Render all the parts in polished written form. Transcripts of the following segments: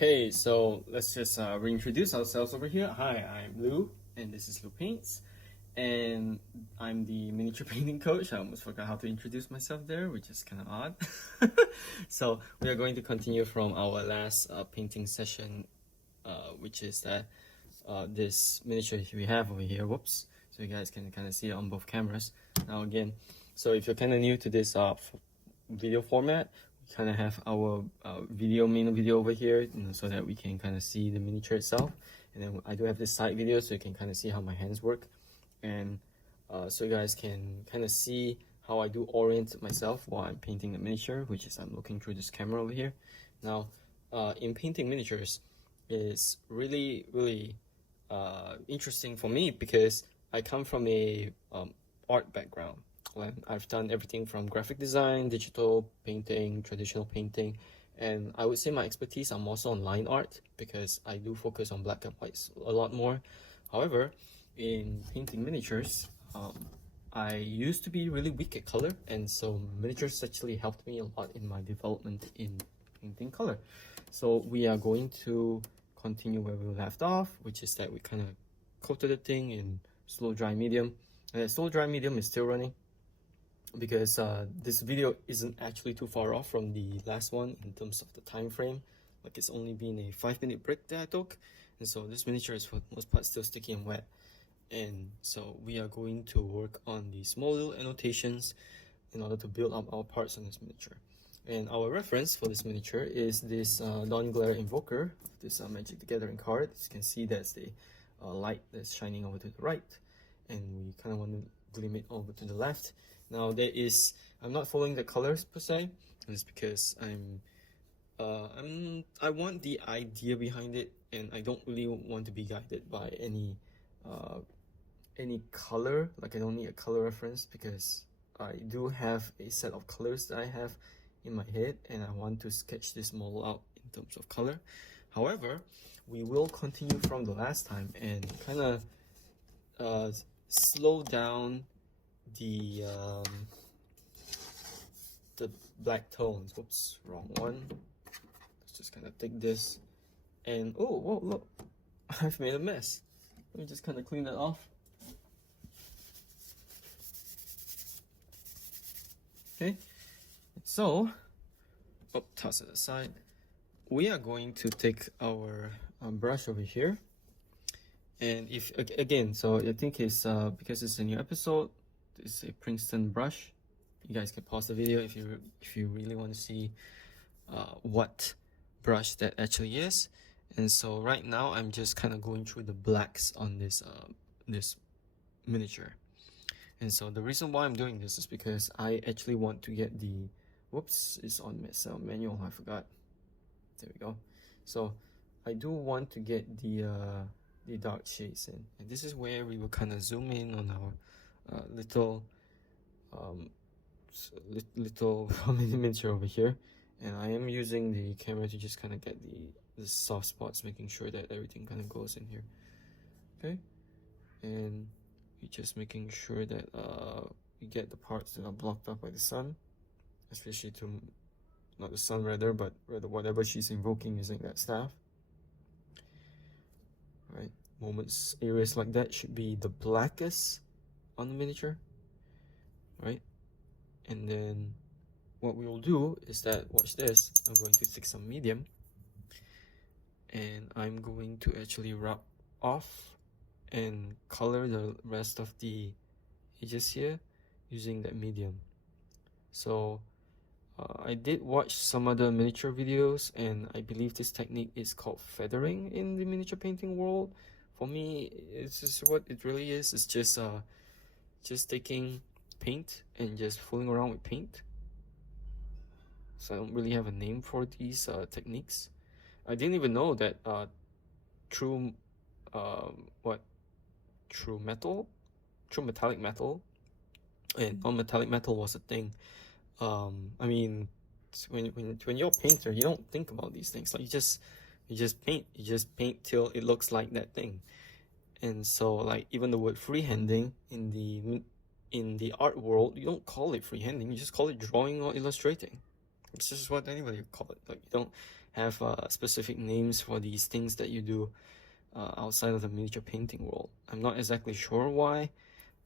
Okay, so let's just reintroduce ourselves over here. Hi, I'm Lue, and this is Lue Paints, and I'm the miniature painting coach. I almost forgot how to introduce myself there, which is kind of odd. So we are going to continue from our last painting session, which is that this miniature we have over here. Whoops! So you guys can kind of see it on both cameras. Now again, so if you're kind of new to this video format, kind of have our main video over here, so that we can kind of see the miniature itself. And then I do have this side video so you can kind of see how my hands work, and so you guys can kind of see how I do orient myself while I'm painting the miniature, which is I'm looking through this camera over here. Now in painting miniatures is really interesting for me because I come from a art background. I've done everything from graphic design, digital painting, traditional painting, and I would say my expertise are also on line art because I do focus on black and whites a lot more. However, in painting miniatures, I used to be really weak at color, and so miniatures actually helped me a lot in my development in painting color. So we are going to continue where we left off, which is that we kind of coated the thing in slow dry medium, and the slow dry medium is still running because this video isn't actually too far off from the last one in terms of the time frame. Like, it's only been a 5-minute break that I took, and so this miniature is for the most part still sticky and wet. And so we are going to work on the small little annotations in order to build up our parts on this miniature. And our reference for this miniature is this Dawn Glare Invoker, this Magic the Gathering card. As you can see, that's the light that's shining over to the right, and we kind of want to gleam it over to the left. Now I'm not following the colors per se, and it's because I want the idea behind it, and I don't really want to be guided by any color. Like, I don't need a color reference because I do have a set of colors that I have in my head, and I want to sketch this model out in terms of color. However, we will continue from the last time and kind of slow down the black tones. Whoops, wrong one. Let's just kind of take this and oh, whoa, look, I've made a mess. Let me just kind of clean that off. Okay, so toss it aside. We are going to take our brush over here, and if again, so I think it's because it's a new episode, it's a Princeton brush. You guys can pause the video if you really want to see what brush that actually is. And so right now I'm just kind of going through the blacks on this this miniature. And so the reason why I'm doing this is because I actually want to get the whoops, it's on manual, I forgot. There we go. So I do want to get the dark shades in, and this is where we will kind of zoom in on our little miniature over here, and I am using the camera to just kind of get the soft spots, making sure that everything kind of goes in here. Okay, and we're just making sure that we get the parts that are blocked up by the sun, especially to not the sun rather whatever she's invoking using that staff. Right, areas like that should be the blackest on the miniature, right? And then what we will do is that, watch this, I'm going to take some medium and I'm going to actually rub off and color the rest of the edges here using that medium. So I did watch some other miniature videos, and I believe this technique is called feathering in the miniature painting world. For me, it's just what it really is. It's just taking paint and just fooling around with paint. So I don't really have a name for these techniques. I didn't even know that true metallic metal and non-metallic metal was a thing. I mean, when you're a painter, you don't think about these things. Like, you just paint till it looks like that thing. And so, like, even the word freehanding in the art world, you don't call it freehanding, you just call it drawing or illustrating. It's just what anybody would call it. Like, you don't have specific names for these things that you do outside of the miniature painting world. I'm not exactly sure why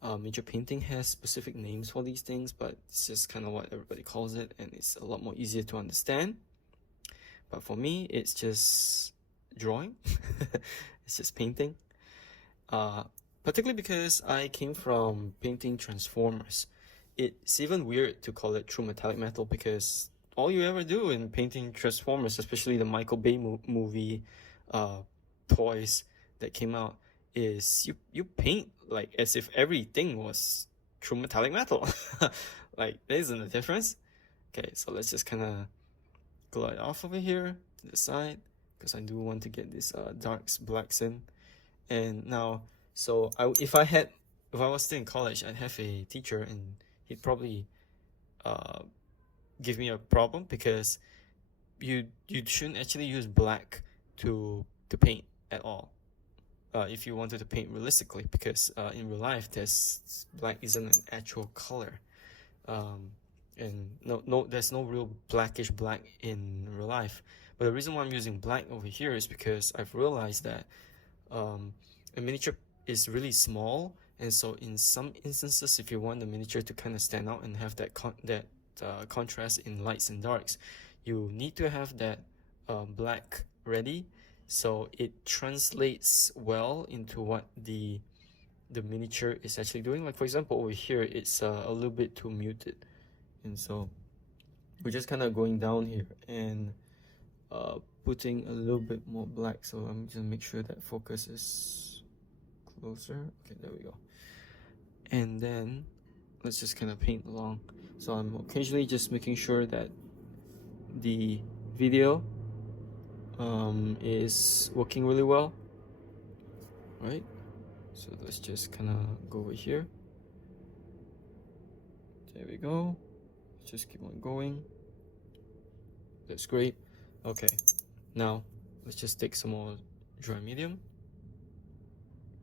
miniature painting has specific names for these things, but it's just kind of what everybody calls it, and it's a lot more easier to understand. But for me, it's just drawing. It's just painting. Particularly because I came from painting Transformers. It's even weird to call it true metallic metal because all you ever do in painting Transformers, especially the Michael Bay movie toys that came out, is you paint like as if everything was true metallic metal. Like, there isn't a difference. Okay, so let's just kind of glide off over here to the side because I do want to get this darks blacks in. And now, so if I was still in college, I'd have a teacher and he'd probably give me a problem because you shouldn't actually use black to paint at all if you wanted to paint realistically, because in real life black isn't an actual color, and there's no real blackish black in real life. But the reason why I'm using black over here is because I've realized that a miniature is really small, and so in some instances, if you want the miniature to kind of stand out and have that contrast in lights and darks, you need to have that black ready, so it translates well into what the miniature is actually doing. Like, for example, over here it's a little bit too muted, and so we're just kind of going down here and putting a little bit more black. So I'm just gonna make sure that focus is closer. Okay, there we go. And then let's just kind of paint along. So I'm occasionally just making sure that the video is working really well, right? So let's just kind of go over here. There we go. Just keep on going. That's great. Okay, now let's just take some more dry medium,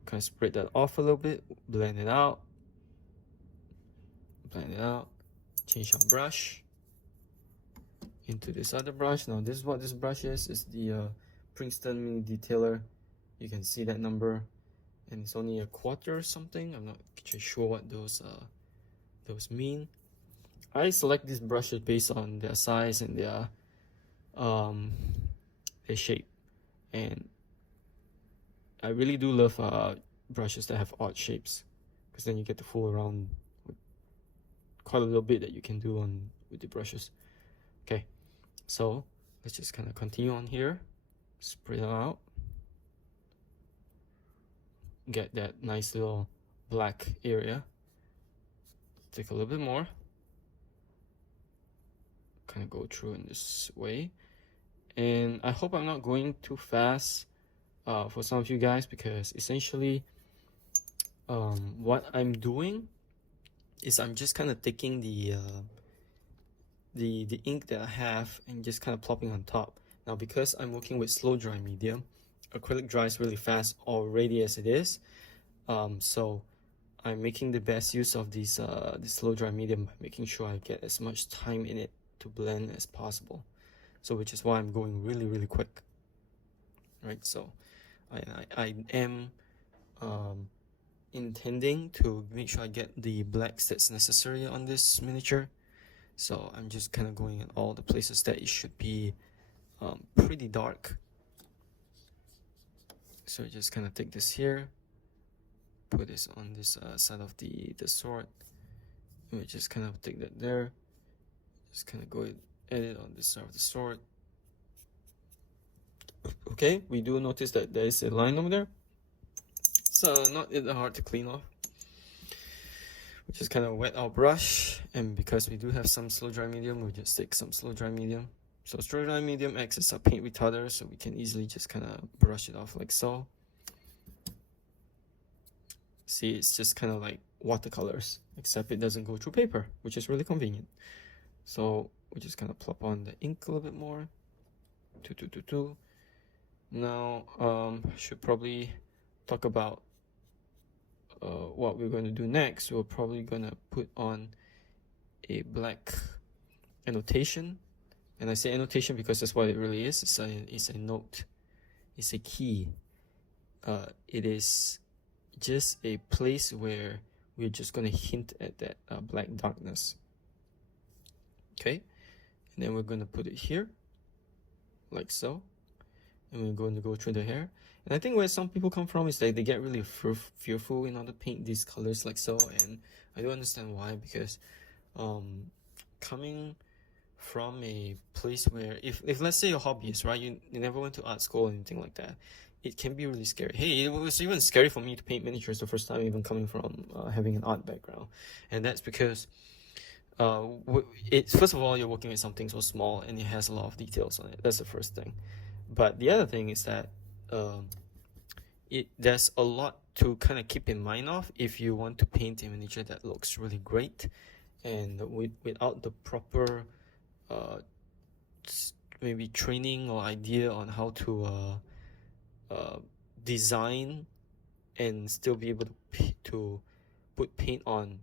kind of spread that off a little bit, blend it out, change our brush into this other brush. Now this is what this brush is the Princeton Mini Detailer. You can see that number, and it's only a quarter or something. I'm not actually sure what those mean. I select these brushes based on their size and their shape, and I really do love brushes that have odd shapes, because then you get to fool around with quite a little bit that you can do with the brushes. Okay, so let's just kind of continue on here, spread it out, get that nice little black area, take a little bit more, kind of go through in this way. And I hope I'm not going too fast for some of you guys, because essentially what I'm doing is I'm just kind of taking the ink that I have and just kind of plopping on top. Now, because I'm working with slow dry medium, acrylic dries really fast already as it is, so I'm making the best use of this slow dry medium by making sure I get as much time in it to blend as possible. So which is why I'm going really quick, right? So I am intending to make sure I get the blacks that's necessary on this miniature. So I'm just kind of going in all the places that it should be pretty dark. So just kind of take this here, put this on this side of the sword, and we just kind of take that there, just kind of go edit on this side of the sword. Okay, we do notice that there is a line over there, so not that hard to clean off. We just kind of wet our brush, and because we do have some slow dry medium, we just take some slow dry medium. So slow dry medium acts as a paint retarder, so we can easily just kind of brush it off like so. See, it's just kind of like watercolors, except it doesn't go through paper, which is really convenient. So we just kind of plop on the ink a little bit more. Now should probably talk about what we're going to do next. We're probably going to put on a black annotation And I say annotation because that's what it really is. It's a note. It's a key. It is just a place where we're just going to hint at that black darkness. Okay, and then we're going to put it here, like so. And we're going to go through the hair. And I think where some people come from is that they get really fearful in order to paint these colors like so. And I do understand why, because coming from a place where if let's say you're a hobbyist, right, you never went to art school or anything like that, it can be really scary. Hey, it was even scary for me to paint miniatures the first time, even coming from having an art background. And that's because it's, first of all, you're working with something so small and it has a lot of details on it. That's the first thing. But the other thing is that there's a lot to kind of keep in mind of if you want to paint a miniature that looks really great, and without the proper maybe training or idea on how to design and still be able to put paint on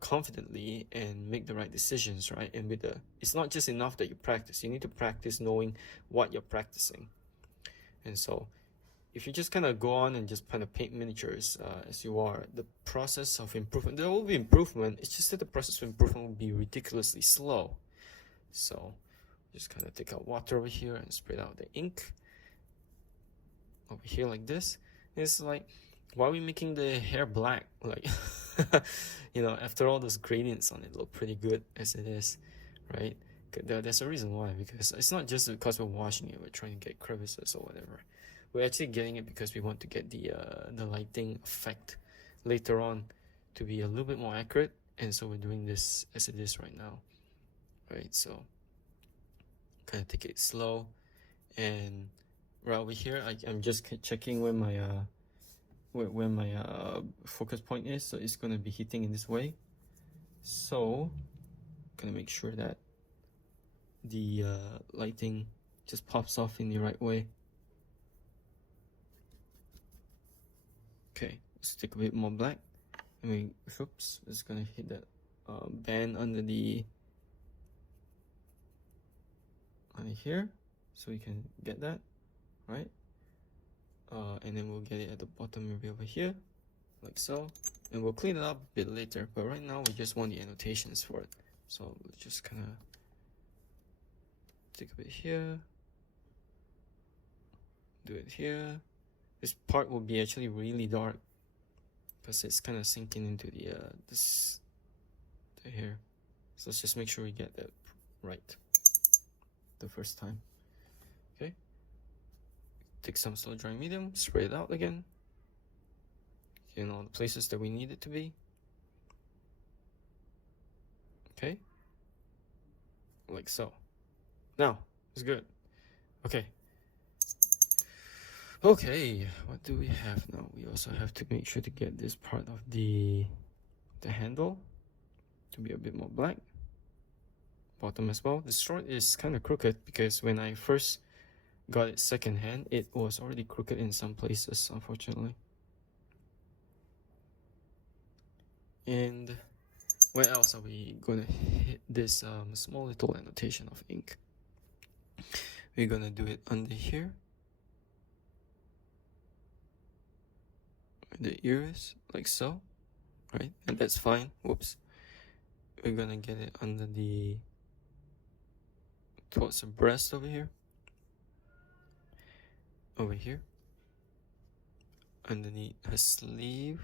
confidently and make the right decisions, right? And it's not just enough that you practice. You need to practice knowing what you're practicing. And so if you just kind of go on and just kind of paint miniatures as you are, the process of improvement, there will be improvement. It's just that the process of improvement will be ridiculously slow. So just kind of take out water over here and spread out the ink over here like this. It's like, why are we making the hair black? Like, you know, after all those gradients on it look pretty good as it is, right? There's a reason why, because it's not just because we're washing it, we're trying to get crevices or whatever. We're actually getting it because we want to get the lighting effect later on to be a little bit more accurate, and so we're doing this as it is right now, right? So kind of take it slow, and right over here, I'm just checking where my focus point is, so it's going to be hitting in this way. So gonna make sure that the lighting just pops off in the right way. Okay, let's take a bit more black. Oops, it's gonna hit that band under here, so we can get that, right? And then we'll get it at the bottom, maybe over here, like so. And we'll clean it up a bit later, but right now we just want the annotations for it. So let's just kind of take a bit here, do it here. This part will be actually really dark because it's kind of sinking into the hair. So let's just make sure we get that right the first time. Okay. Take some slow dry medium, spray it out again in all the places that we need it to be. Okay. Like so. Now, it's good. Okay. Okay, what do we have now? We also have to make sure to get this part of the handle to be a bit more black. Bottom as well. The short is kind of crooked because when I first got it secondhand, it was already crooked in some places, unfortunately. And where else are we gonna hit this small little annotation of ink? We're gonna do it under here. The ears, like so, right? And that's fine. Whoops. We're gonna get it under towards the breast over here. Over here. Underneath her sleeve.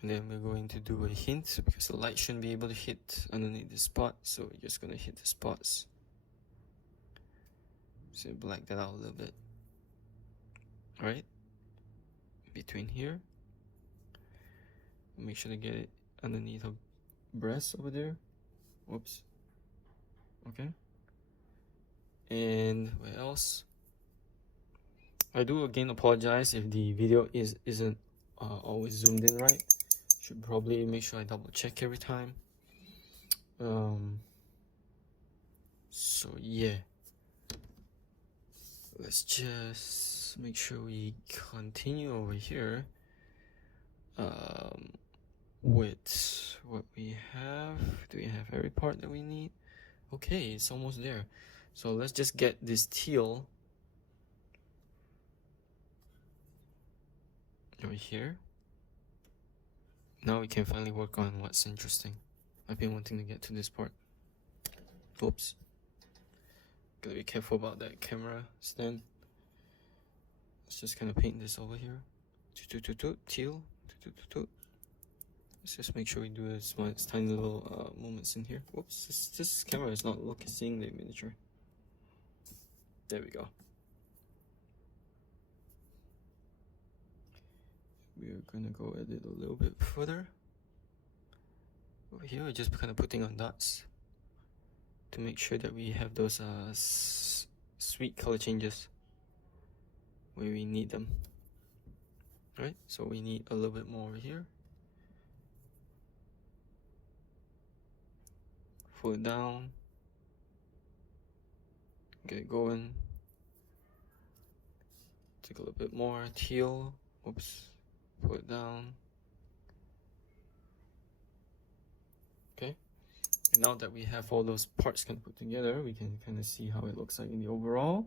And then we're going to do a hint because the light shouldn't be able to hit underneath the spot. So we're just gonna hit the spots. So black that out a little bit. Alright? Between here. Make sure to get it underneath her breast over there. Whoops. Okay. And where else? I do again apologize if the video isn't always zoomed in right. Should probably make sure I double check every time. So yeah. Let's just make sure we continue over here with what we have. Do we have every part that we need? Okay, it's almost there. So let's just get this teal over here. Now we can finally work on what's interesting. I've been wanting to get to this part. Oops. Gotta be careful about that camera stand. Let's just kind of paint this over here. Teal. Let's just make sure we do this tiny little movements in here. Whoops, this camera is not seeing the miniature. There we go. We're gonna go at it a little bit further. Over here, we're just kind of putting on dots to make sure that we have those sweet color changes where we need them. Right, so we need a little bit more over here. Pull it down. Get it going. Take a little bit more teal. Oops. Pull it down. Okay. And now that we have all those parts kind of put together, we can kind of see how it looks like in the overall.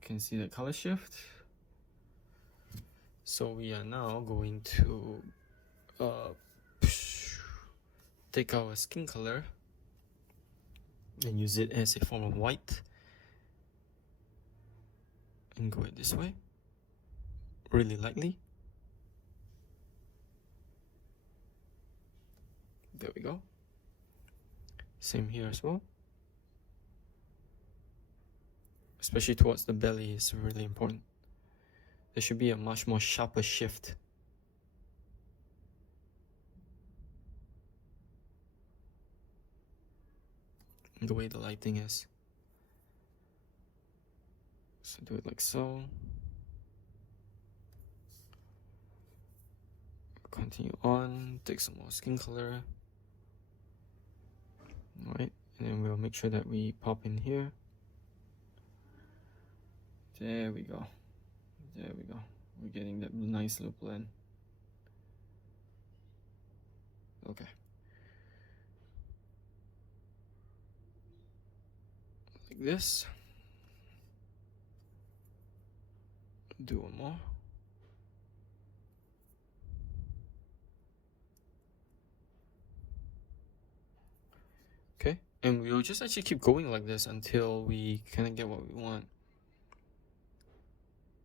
You can see the color shift. So we are now going to take our skin color and use it as a form of white and go it this way really lightly. There we go. Same here as well. Especially towards the belly is really important. There should be a much more sharper shift. The way the lighting is. So do it like so. Continue on, take some more skin color. Alright, and then we'll make sure that we pop in here. There we go. There we go. We're getting that nice little blend. Okay. Like this. Do one more. Okay, and we'll just actually keep going like this until we kind of get what we want.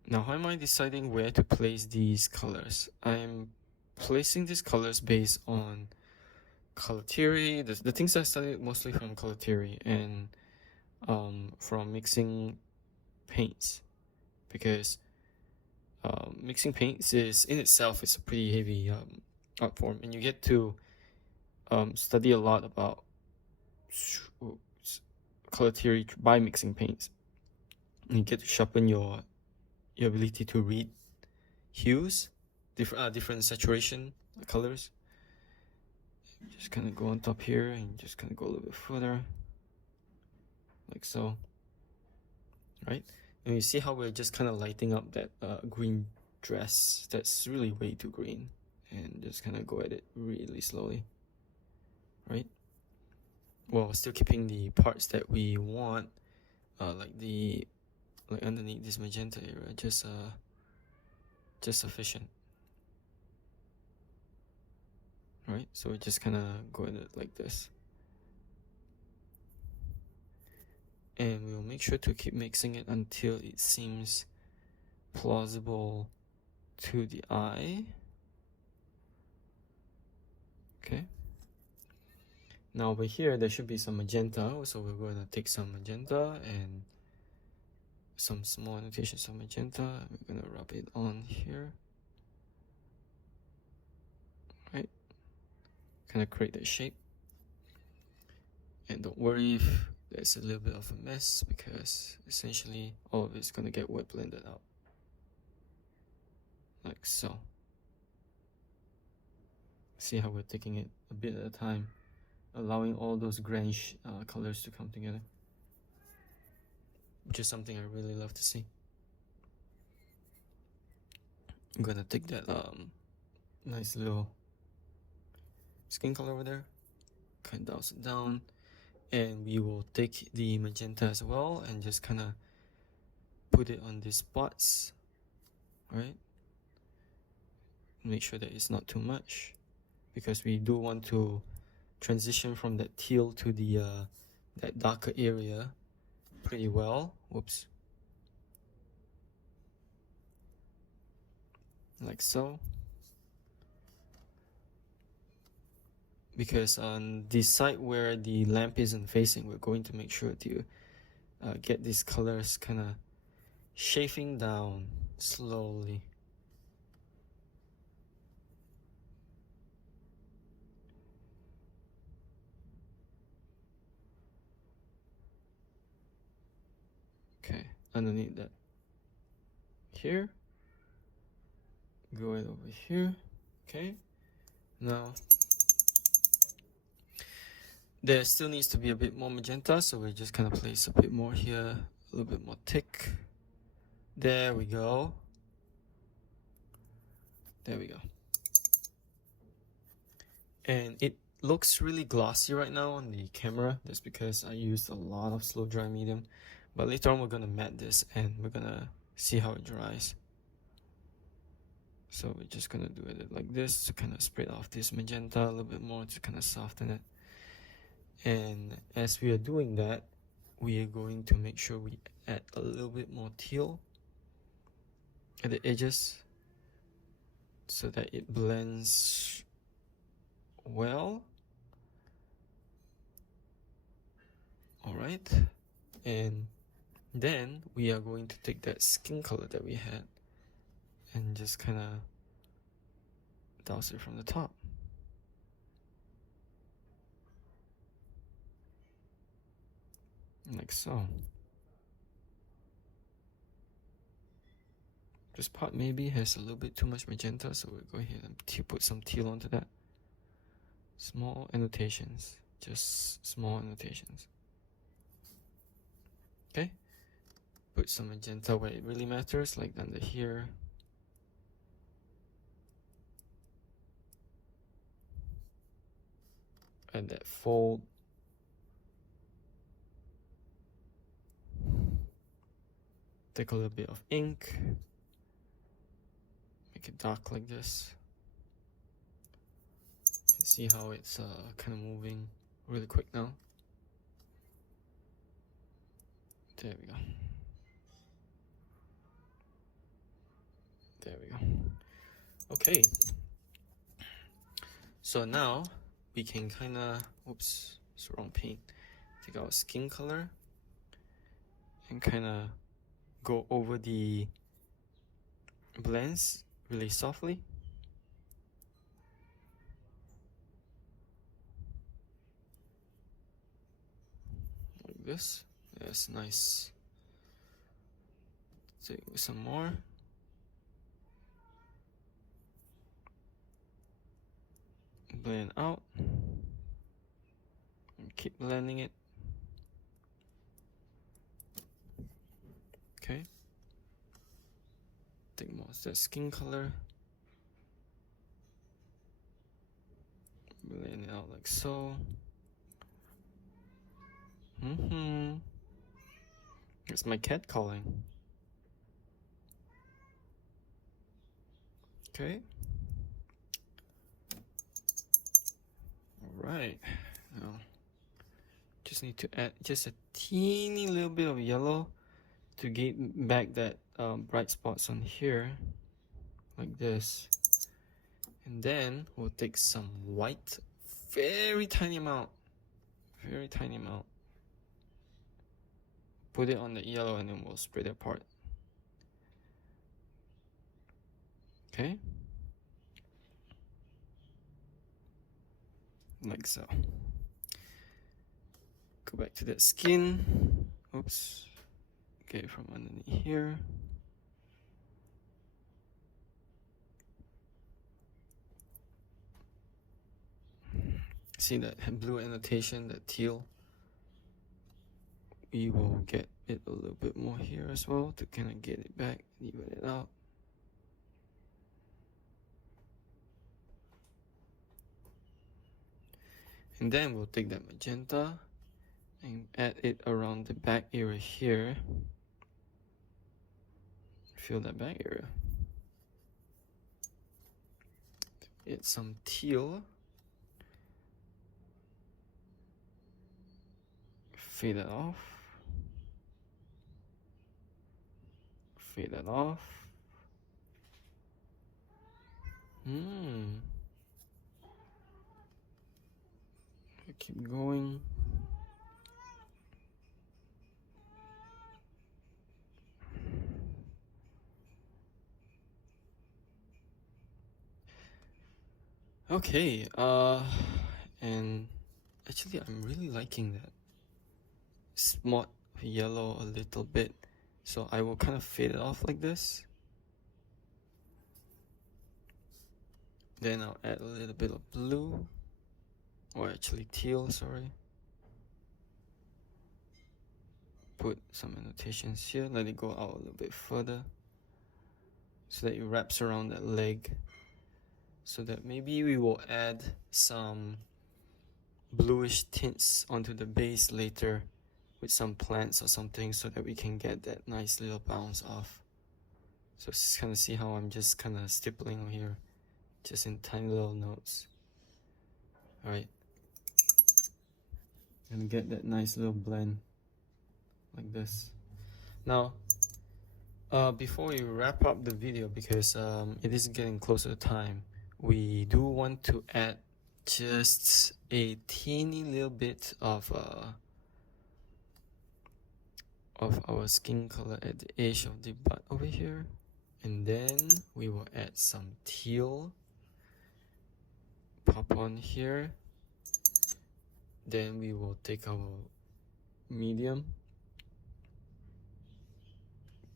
Now, how am I deciding where to place these colors? I'm placing these colors based on color theory, the things I studied mostly from color theory and from mixing paints, because mixing paints is in itself is a pretty heavy art form, and you get to study a lot about color theory by mixing paints. And you get to sharpen your ability to read hues, different saturation colors. Just kind of go on top here and just kind of go a little bit further, like so. Right, and you see how we're just kind of lighting up that green dress that's really way too green, and just kind of go at it really slowly. Right, well, still keeping the parts that we want, like underneath this magenta area, just sufficient. Right, so we just kind of go at it like this, and we'll make sure to keep mixing it until it seems plausible to the eye. Okay, now over here there should be some magenta, so we're going to take some magenta and some small annotations of magenta. We're going to rub it on here. Right, kind of create that shape. And don't worry if there's a little bit of a mess, because essentially all of it's going to get wet blended out. Like so. See how we're taking it a bit at a time, allowing all those grange colors to come together, which is something I really love to see. I'm gonna take that nice little skin color over there, kind of douse it down, and we will take the magenta as well and just kind of put it on these spots, right? Make sure that it's not too much, because we do want to transition from that teal to the that darker area pretty well. Whoops. Like so. Because on the side where the lamp isn't facing, we're going to make sure to get these colors kind of shaping down slowly. Okay, underneath that here, go it over here. Okay, now there still needs to be a bit more magenta, so we just kind of place a bit more here, a little bit more thick. There we go. There we go. And it looks really glossy right now on the camera. That's because I used a lot of slow dry medium. But later on we're gonna matte this and we're gonna see how it dries. So we're just gonna do it like this to kind of spread off this magenta a little bit more to kind of soften it. And as we are doing that, we are going to make sure we add a little bit more teal at the edges so that it blends well. All right, and then we are going to take that skin color that we had and just kind of douse it from the top. Like so. This part maybe has a little bit too much magenta, so we'll go ahead and put some teal onto that. Small annotations, just small annotations. Okay, put some magenta where it really matters, like under here. Add that fold. Take a little bit of ink. Make it dark like this. You can see how it's kind of moving really quick now. There we go. There we go. Okay. So now we can kind of, oops, it's the wrong paint. Take our skin color and kind of go over the blends really softly. Like this. That's nice. Take some more. Blend out. And keep blending it. Okay. Take more of that skin color. Blend it out like so. It's my cat calling. Okay. Alright. Now, just need to add just a teeny little bit of yellow to get back that bright spots on here, like this. And then we'll take some white, very tiny amount, put it on the yellow, and then we'll spread it apart. Okay, like so. Go back to that skin. Oops, get it from underneath here. See that blue annotation, that teal? We will get it a little bit more here as well to kind of get it back, even it out. And then we'll take that magenta and add it around the back area here. Fill that back area. Add some teal. Fade that off. Fade that off. Keep going. Okay, and actually I'm really liking that spot yellow a little bit, so I will kind of fade it off like this. Then I'll add a little bit of blue, or actually teal, sorry. Put some annotations here, let it go out a little bit further so that it wraps around that leg, so that maybe we will add some bluish tints onto the base later with some plants or something, so that we can get that nice little bounce off. So just kind of see how I'm just kind of stippling over here, just in tiny little notes. Alright, and get that nice little blend like this. Now before we wrap up the video, because it is getting closer to time, we do want to add just a teeny little bit of our skin color at the edge of the butt over here, and then we will add some teal, pop on here. Then we will take our medium,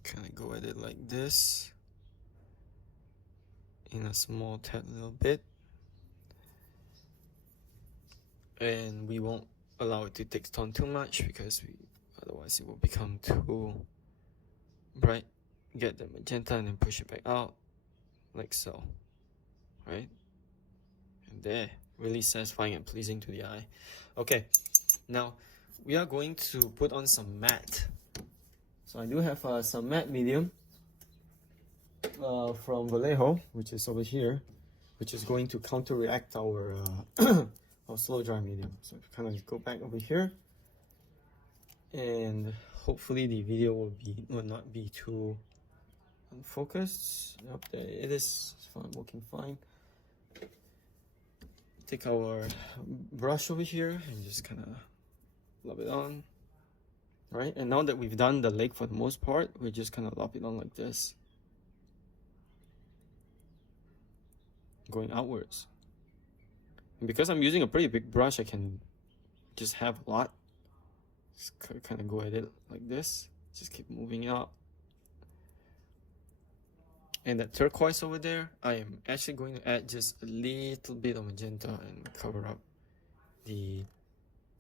kind of go at it like this in a small tad little bit, and we won't allow it to take tone too much, because otherwise it will become too bright. Get the magenta and then push it back out like so, right? And there, really satisfying and pleasing to the eye. Okay, now we are going to put on some matte. So I do have some matte medium from Vallejo, which is over here, which is going to counteract our our slow dry medium. So kind of go back over here, and hopefully the video will not be too unfocused. Yep, there it is. It's fine, working fine. Take our brush over here and just kind of rub it on. Right, and now that we've done the leg for the most part, we just kind of lop it on like this, going outwards. And because I'm using a pretty big brush, I can just have a lot. Just kind of go at it like this. Just keep moving it out. And that turquoise over there, I am actually going to add just a little bit of magenta and cover up the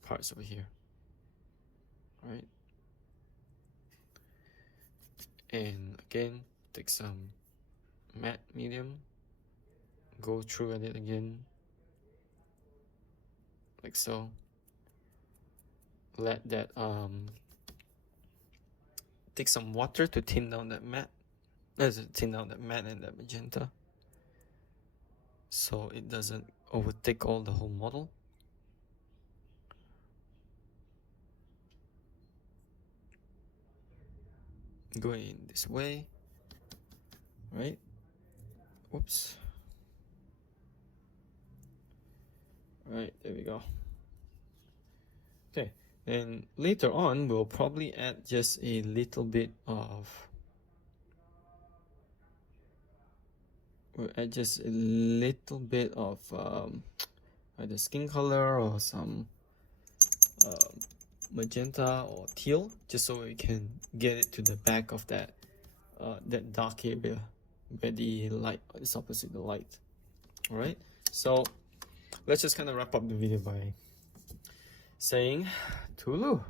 parts over here. Right. And again, take some matte medium, go through at it again, like so. Let that take some water to thin down that matte, thin down that matte and that magenta, so it doesn't overtake all the whole model. Going this way, right? Whoops. Right, there we go. Okay, then later on we'll probably add just a little bit of either skin color or some magenta or teal, just so we can get it to the back of that that dark area where the light is opposite the light. All right, so let's just kind of wrap up the video by saying toodaloo.